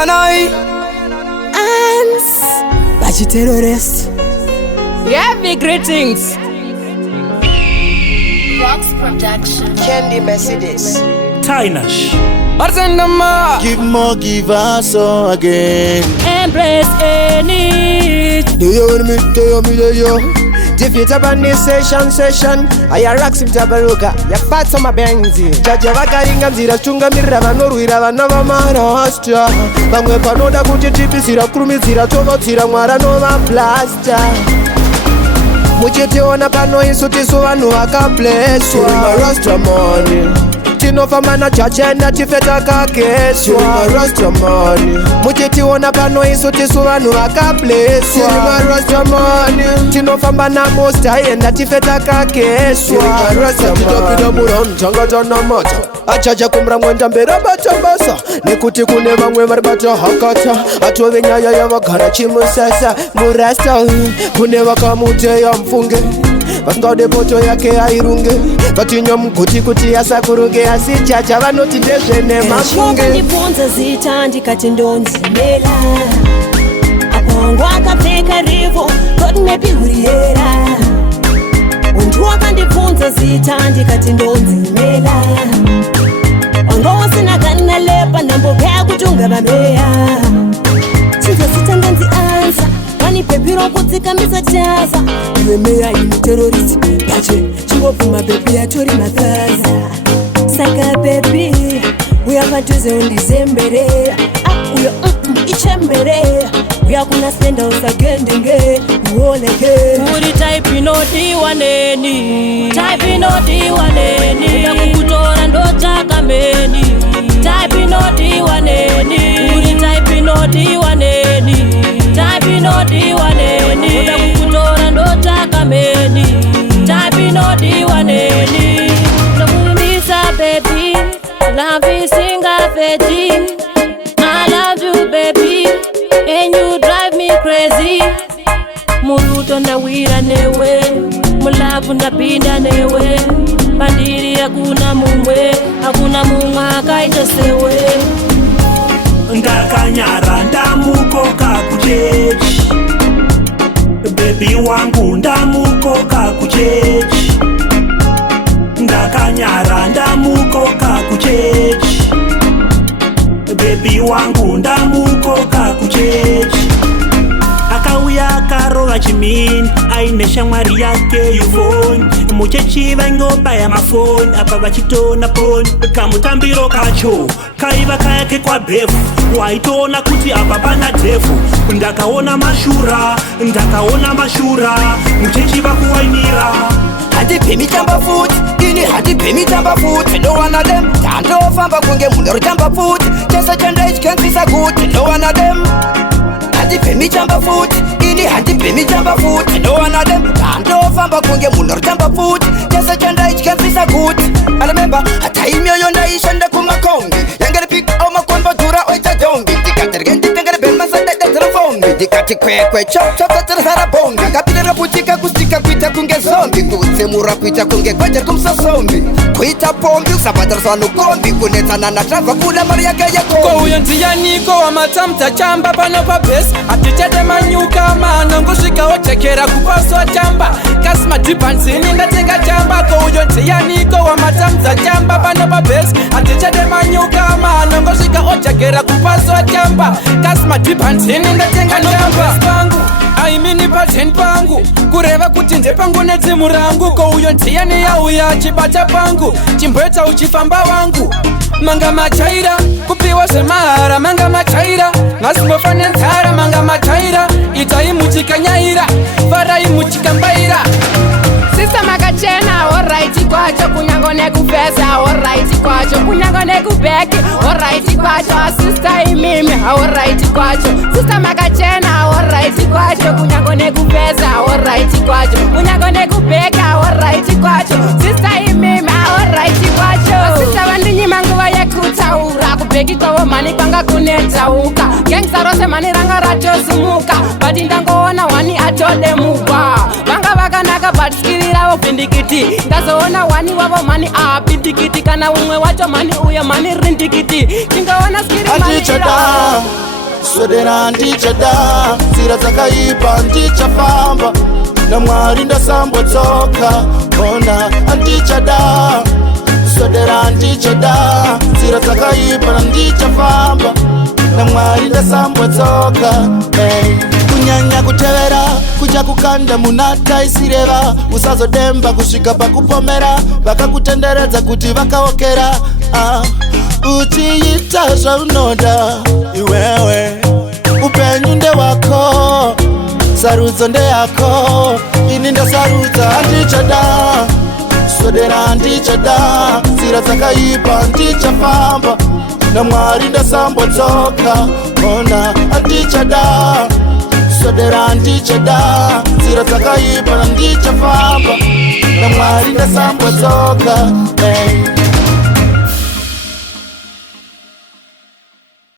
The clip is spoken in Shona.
nanai Ants Bachi terrorist. Yeah, big greetings. Rocks Production. Candy Mercedes. Tynash. Barzendama. Give us all again. Embrace any. Do you hear me? Do you? Defeat up on this session. I rocks in Tabaruka. Ya fat sama benzi. Jaja vakaringa mzira chunga mirira vanorwira vana vamarasta. Vamwe panoda kuti tipisira kurumizira tonotsira mwara nova plasta. Muchitiona pano isu tisu vanhu vakableswa. Rasta money. Tinofamba na chachena tifeta kakeswa. Rasta money. Muchitiona pano isu tisu vanhu vakableswa. Rasta money. Tinofamba na mosta enda tifeta kakeswa. Rasta money. Titapida muram changa jana mata. Achaja kumra mwenda mbera batambasa. Nekuti kune vamwe maribata hakata. Atove nyaya ya vagara chimusasa. Murasta kune vakamuteya mfunge. Vasingaude poto yake airunge. Vatinya mguti kuti asakuruge. Asichacha vanoti ndezvene mafunge. Ndiponza zita ndikati ndonzimela. Apangu akapfeka rivo koti maybe uriyera. Untu wakandiponza zita ndikati ndonzimela. Wanga wasina kana lepa ndambokea kutunga babeya. Chinza zita nganzi ansa. Wani pepiro kutsika misa chaza. Iwe meya ini terrorist. Bache chingopuma pepi ya tori makaza. Saka pepi uya patuze undizembere. Uya ichembere. Uya kuna spenda usagendenge. Uoleke Uri type inoti waneni. Type inoti waneni. Uya kukutora ndoja kameni. Type inoti waneni. Uri type inoti waneni. Type inoti waneni. Uya kukutora ndoja kameni. Type inoti waneni. Nakumisa baby. Love is singa baby. I love you baby. And you drive me crazy. Muruto ndawira newe. Mulavu ndapinda newe. Pandiri hakuna mumwe. Hakuna mumwe akaita sewe. Ndakanyara ndamukoka kuchechi. Baby wangu ndamukoka kuchechi. Ndakanyara ndamukoka kuchechi. Baby wangu ndamukoka kuchechi. Akauya akarova chimini aine shamwari yake yufoni. Muchechi vangopa ya mafoni apa vachitona poni. Kamutambiro kacho kaiva kayake kwa befu. Waitona kuti apa pana defu. Ndakaona mashura muchechi vakuwainira. Handipimi tamba foot, ini handipimi tamba foot. No one of them, tando famba kunge munoro tamba foot. Chesa chanda ich can't be so good. No one of them, handipimi tamba foot, ini handipimi tamba foot. No one of them, tando famba kunge munoro tamba foot. Chesa chanda ich can't be so good. I remember a time yo na ishanda kumakongi. Yangere pick au makwamba dura oita dongi. Dikatergen ditengere belma sanda telefongi. Dikati kwe chop tatara sara bongi. Kapira putika kustika kuita kunge zombi. Kutsemura kuita kunge kwajer kumsa zombi. Kuita pombi usapadar sanu kombi. Kunetana na trava kula maria gaya kombi. Ko uyantia niko wa matamta chamba pano pa base. Atichede manyuka mana ngoshika ochekera kupaswa chamba. Kasma dipansini ndatenga chamba. Ko uyantia niko wa matamta chamba pano pa base. Atichede manyuka mana ngoshika ochekera kupaswa chamba. Kasma dipansini ndatenga chamba. Aimini paten pangu kureva kuti ndepangu nedzimu rangu. Ko uyo ndiyani yauya chibata pangu chimbweta uchifamba wangu. Manga machaira kupiwa semahara. Manga machaira ngasibofa nenzara. Manga machaira itai muchikanyaira. Varai muchikambaira. Sisa makachena alright kwacho. Kunyango nekupesa alright kwacho. Kunyango nekubeki alright kwacho. Sister imimi alright kwacho. Sisa makachena alright kwacho. Kunyango nekupesa alright kwacho. Kunyango nekubeka alright kwacho. Sister imimi alright kwacho. Sisa vandinyi manguva yekutaura. Kubeki kwavo mani kwanga kunetauka. Gangsta rose mani ranga ratozumuka. Bati ndangoona wani atode mugwa. Vanga vakanaka but skiri ravo pindikiti. Ndazoona wani wavo mani apindikiti. Kana umwe wacho mani uya mani rindikiti. Tingaona Andichada, swedera andichada, zira dzakaipa andichafamba, naMwari ndasambotsoka, ona andichada, swedera andichada, zira dzakaipa andichafamba, naMwari ndasambotsoka. Kunyanya kutevera, kuja kukanda munataisireva, usazodemba kusvika pakupomera, vakakutenderedza kuti vakaokera. Uchiita zvaunoda iwewe, upenyu ndewako, sarudzo ndeyako, ini ndasarudza. Andichada, swedera andichada, zira dzakaipa andichafamba, naMwari ndasambotsoka, ona andichada, swedera andichada, zira dzakaipa andichafamba, naMwari ndasambotsoka.